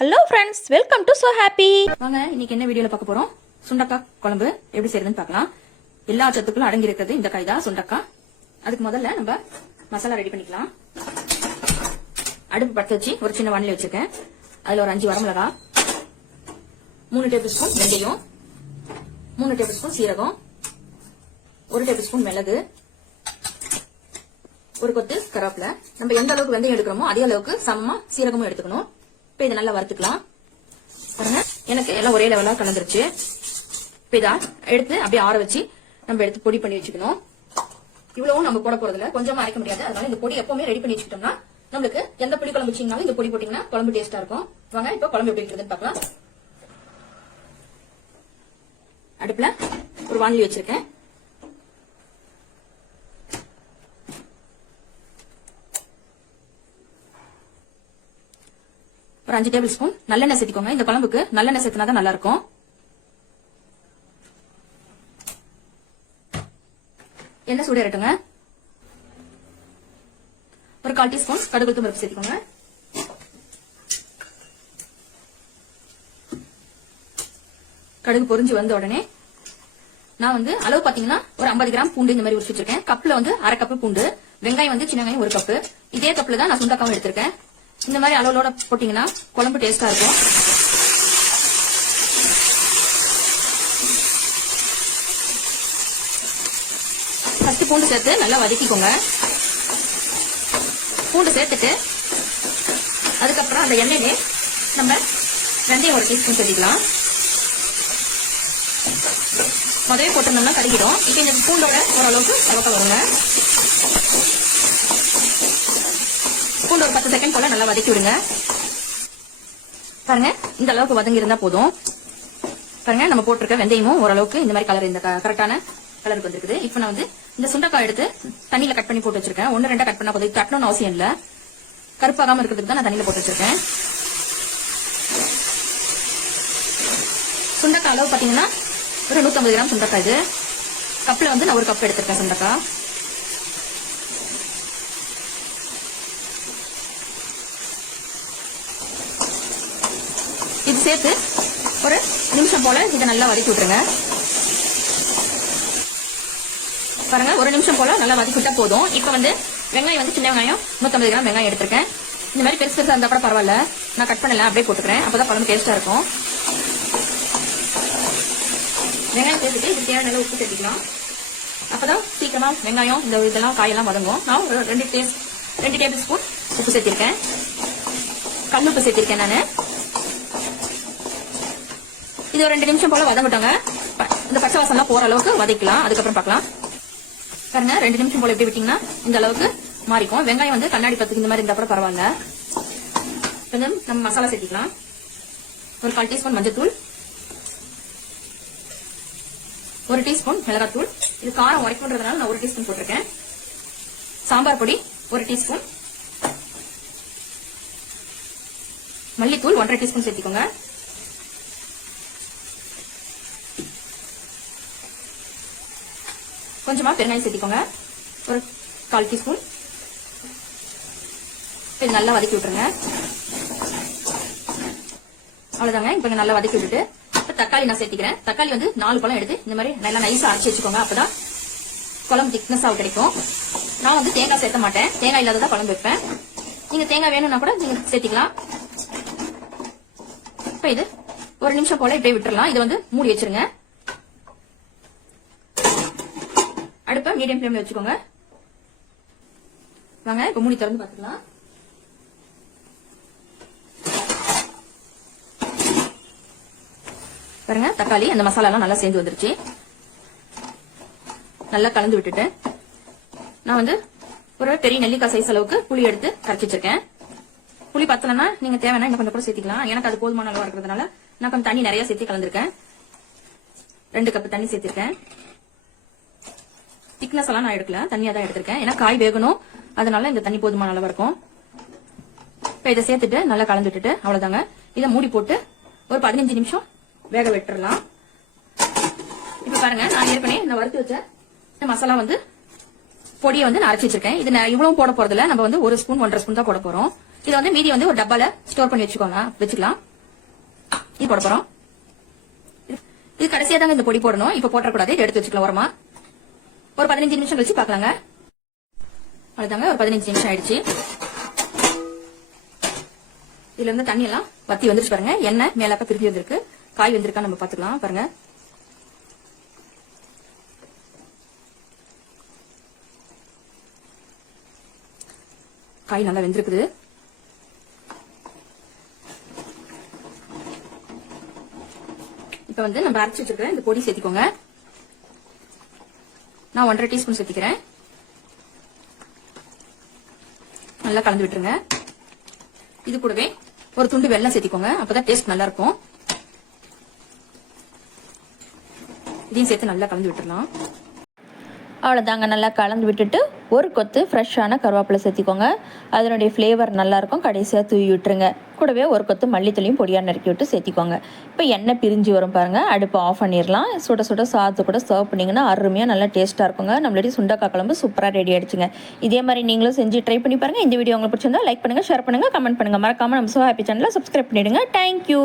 Hello friends welcome to so happy வாங்க இன்னைக்கு என்ன வீடியோல பார்க்க போறோம்? சுண்டக்காய் குழம்பு எப்படி செய்யறதுன்னு பார்க்கலாம். எல்லா சத்துக்களும் அடங்கி இருக்கிறது இந்த காய் தான் சுண்டக்காய். அதுக்கு முதல்ல நம்ம மசாலா ரெடி பண்ணிக்கலாம். அடுப்பு பற்ற வச்சு ஒரு சின்ன வானிலை வச்சிருக்கேன். அதுல ஒரு அஞ்சு வரமிளகா மூணு டேபிள் ஸ்பூன் வெந்தயம் மூணு டேபிள் ஸ்பூன் சீரகம் ஒரு டேபிள் ஸ்பூன் மிளகு ஒரு கொத்து கருவேப்பில. நம்ம எந்த அளவுக்கு வெந்தயம் எடுக்கிறோமோ அதே அளவுக்கு சமமா சீரகமும் எடுத்துக்கணும். இப்போ இதை நல்லா வறுத்துக்கலாம். பாருங்க எனக்கு எல்லாம் ஒரே லெவலாக கலந்துருச்சு. இப்போ இதை எடுத்து அப்படியே ஆற வச்சு நம்ம எடுத்து பொடி பண்ணி வச்சுக்கணும். இவ்வளவும் நம்ம போட போறதுல கொஞ்சமா அரைக்க முடியாது. அதனால இந்த பொடி எப்பவுமே ரெடி பண்ணி வச்சுக்கிட்டோம்னா நம்மளுக்கு எந்த புளி குழம்பு வச்சீங்கனாலும் இந்த பொடி போட்டீங்கன்னா குழம்பு டேஸ்டா இருக்கும். வாங்க இப்போ குழம்பு எப்படி இருக்குதுன்னு பார்க்கலாம். அடுப்புல ஒரு வானலி வச்சிருக்கேன். ஒரு அஞ்சு டேபிள் ஸ்பூன் நல்லெண்ணெய் சேர்த்துக்கோங்க. இந்த குழம்புக்கு நல்லெண்ணெய் சேர்த்துனா தான் நல்லா இருக்கும் எண்ணெய் சூடு இருக்கட்டுங்க ஒரு கால் டீஸ்பூன் கடுகு பருப்பு சேர்த்துக்கோங்க. கடுகு பொறிஞ்சு வந்த உடனே நான் வந்து அளவு பாத்தீங்கன்னா ஒரு 50 கிராம் பூண்டு இந்த மாதிரி உரிச்சு வச்சிருக்கேன். கப்ல வந்து அரை கப்பு பூண்டு வெங்காயம் வந்து சின்ன வெங்காயம் ஒரு கப்பு. இதே கப்ல தான் நான் சுண்டக்காவும் எடுத்திருக்கேன். இந்த மாதிரி அளவுலோட போட்டீங்கன்னா குழம்பு டேஸ்டா இருக்கும். ஃபர்ஸ்ட் பூண்டு சேர்த்து நல்லா வதக்கிக்கோங்க. பூண்டு சேர்த்துட்டு அதுக்கப்புறம் அந்த எண்ணெயிலே நம்ம வெந்தயம் ஒரு டீஸ்பூன் சேர்த்துக்கலாம். முதவே போட்டிருந்தோம்னா கருகிடும். இப்போ இந்த பூண்டோட ஓரளவுக்கு வளர்க்க வருங்க பூண்டு ஒரு பத்து செகண்ட் போல நல்லா வதக்கி விடுங்க. பாருங்க இந்த அளவுக்கு வதங்கி இருந்தா போதும். பாருங்க நம்ம போட்டிருக்க வெந்தயமும் ஓரளவுக்கு இந்த மாதிரி கலர் இந்த கரெக்டான கலருக்கு வந்திருக்குது. இப்போ நான் வந்து இந்த சுண்டக்காய் எடுத்து தண்ணியில கட் பண்ணி போட்டு வச்சிருக்கேன். ஒன்னு ரெண்டா கட் பண்ணா போதும். கட்டணும்னு அவசியம் இல்ல. கருப்பாகாம இருக்கிறதுக்கு தான் நான் தண்ணியில போட்டு வச்சிருக்கேன். சுண்டக்காய் அளவு பாத்தீங்கன்னா ஒரு 150 கிராம் சுண்டக்காய் இது. கப்ல வந்து நான் ஒரு கப் எடுத்திருக்கேன் சுண்டக்காய். இது சேர்த்து ஒரு நிமிஷம் போல இதை நல்லா வதக்கி விட்டுருங்க. பாருங்க ஒரு நிமிஷம் போல நல்லா வதக்கி விட்டா போதும். இப்போ வந்து வெங்காயம் வந்து சின்ன வெங்காயம் 150 கிராம் வெங்காயம் எடுத்திருக்கேன். இந்த மாதிரி பெருசு பெருசா இருந்தா கூட பரவாயில்ல. நான் கட் பண்ணல அப்படியே போட்டுக்கிறேன். அப்பதான் குழம்பு டேஸ்டா இருக்கும். வெங்காயம் சேர்த்துட்டு இது தேவையான அளவு உப்பு சேர்த்துக்கலாம். அப்பதான் சீக்கிரமா வெங்காயம் இந்த இதெல்லாம் காயெல்லாம் வதங்கும். நான் ஒரு ரெண்டு டேஸ்ட் ரெண்டு டேபிள் ஸ்பூன் உப்பு சேர்த்திருக்கேன். கல் உப்பு சேர்த்திருக்கேன் நான். இது ஒரு ரெண்டு நிமிஷம் போல வதங்கட்டோங்க. விட்டாங்க இந்த பச்சை வாசம்லாம் போற அளவுக்கு வதக்கலாம் அதுக்கப்புறம் பார்க்கலாம். பாருங்க ரெண்டு நிமிஷம் போல எப்படி விட்டீங்கன்னா இந்த அளவுக்கு மாறிக்கும். வெங்காயம் வந்து கண்ணாடி பத்துக்கு இந்த மாதிரி இருந்தா கூட பரவாயில்ல. கொஞ்சம் நம்ம மசாலா சேர்த்திக்கலாம். ஒரு கால் டீஸ்பூன் மஞ்சத்தூள். ஒரு டீஸ்பூன் மிளகாத்தூள். இது காரம் உரைக்குன்றதுனால நான் ஒரு டீஸ்பூன் போட்டிருக்கேன். சாம்பார் பொடி ஒரு டீஸ்பூன். மல்லித்தூள் ஒன்றரை டீஸ்பூன் சேர்த்திக்கோங்க. கொஞ்சமாக பெருங்காயம் சேர்த்திக்கோங்க. ஒரு கால் டீஸ்பூன். இது நல்லா வதக்கி விட்டுருங்க. அவ்வளோதாங்க இப்போ நல்லா வதக்கி விட்டுட்டு இப்போ தக்காளி நான் சேர்த்திக்கிறேன். தக்காளி வந்து நாலு பழம் எடுத்து இந்த மாதிரி நல்லா நைஸாக அரைச்சு வச்சுக்கோங்க. அப்போதான் குழம்பு திக்னஸாக கிடைக்கும். நான் வந்து தேங்காய் சேர்த்த மாட்டேன். தேங்காய் இல்லாததா குழம்பு வைப்பேன். நீங்கள் தேங்காய் வேணும்னா கூட நீங்கள் சேர்த்திக்கலாம். இப்போ இது ஒரு நிமிஷம் போல இப்படியே விட்டுறலாம். இதை வந்து மூடி வச்சிருங்க. அடுப்ப மீடியம் ஃப்ளேம்ல வச்சுக்கோங்க. வாங்க இப்ப மூடி திறந்து பாத்துக்கலாம் பாருங்க தக்காளி அந்த மசாலா எல்லாம் நல்லா சேர்ந்து வந்துருச்சு. நல்லா கலந்து விட்டுட்டு நான் வந்து ஒரு பெரிய நெல்லிக்காய் சைஸ் அளவுக்கு புளி எடுத்து கரைச்சி வச்சிருக்கேன் புளி பத்தலன்னா நீங்க தேவைன்னா இன்னும் கொஞ்சம் கூட சேர்த்திக்கலாம். எனக்கு அது போதுமான அளவா இருக்கிறதுனால நான் கொஞ்சம் தண்ணி நிறைய சேர்த்து கலந்துருக்கேன். ரெண்டு கப் தண்ணி சேர்த்திருக்கேன். திக்னஸ் எல்லாம் நான் எடுக்கல. தண்ணியா தான் எடுத்திருக்கேன். ஏன்னா காய் வேகணும். அதனால இந்த தண்ணி போதுமான அளவு இருக்கும். இப்ப இதை சேர்த்துட்டு நல்லா கலந்துட்டு அவ்வளவுதாங்க. இதை மூடி போட்டு ஒரு பதினஞ்சு நிமிஷம் வேக விட்டுறலாம். இப்ப பாருங்க நான் ஏற்கனவே இந்த வறுத்து வச்ச மசாலா வந்து பொடியை வந்து நான் அரைச்சு வச்சிருக்கேன். இது நான் இவ்வளவு போட போறதுல நம்ம வந்து ஒரு ஸ்பூன் ஒன்றரை ஸ்பூன் தான் போட போறோம். இதை வந்து மீதி வந்து ஒரு டப்பால ஸ்டோர் பண்ணி வச்சுக்கோங்க. வச்சுக்கலாம். இது போட போறோம். இது- கடைசியா தாங்க இந்த பொடி போடணும். இப்ப போட்டக்கூடாது எடுத்து வச்சுக்கலாம் ஓரமா. ஒரு பதினஞ்சு நிமிஷம் கழிச்சு பாக்கலாங்க. அவ்வளவுதாங்க ஒரு பதினஞ்சு நிமிஷம் ஆயிடுச்சு. இதுல இருந்து தண்ணி எல்லாம் வத்தி வந்துருச்சு பாருங்க. எண்ணெய் மேலாக்க திருப்பி வந்திருக்கு. காய் வந்திருக்கா நம்ம பாத்துக்கலாம் பாருங்க. காய் நல்லா வெந்திருக்குது. இப்ப வந்து நம்ம அரைச்சு வச்சிருக்கிற இந்த பொடி சேர்த்துக்கோங்க. நான் ஒன்றரை டீஸ்பூன் சேர்த்திக்கிறேன். நல்லா கலந்து விட்டுருங்க. இது கூடவே ஒரு துண்டு வெள்ளம் சேர்த்திக்கோங்க. அப்பதான் டேஸ்ட் நல்லா இருக்கும் இதையும் சேர்த்து நல்லா கலந்து விட்டுறலாம் அவ்வளோதாங்க நல்லா கலந்து விட்டுட்டு ஒரு கொத்து ஃப்ரெஷ்ஷான கருவேப்பிலை சேர்த்திக்கோங்க. அதனுடைய ஃப்ளேவர் நல்லாயிருக்கும் கடைசியாக தூவி விட்டுருங்க. கூடவே ஒரு கொத்து மல்லித்தூளியும் பொடியாக நறுக்கி விட்டு சேர்த்திக்கோங்க. இப்போ எண்ணெய் பிரிஞ்சு வரும் பாருங்கள் அடுப்பு ஆஃப் பண்ணிடலாம். சுட சுட சாத்து கூட சர்வ் பண்ணிங்கன்னா அருமையாக நல்லா டேஸ்ட்டாக இருக்குங்க. நம்மளுடைய சுண்டக்காய் குழம்பு சூப்பராக ரெடி ஆகிடுச்சுங்க இதே மாதிரி நீங்களும் செஞ்சு ட்ரை பண்ணி பாருங்கள் இந்த வீடியோ உங்களுக்கு பிடிச்சிருந்தா லைக் பண்ணுங்கள் ஷேர் பண்ணுங்கள் கமெண்ட் பண்ணுங்கள் மறக்காமல் நம்ம சோ ஹாப்பி சேனலில் சப்ஸ்கிரைப் பண்ணிவிடுங்க தேங்க்யூ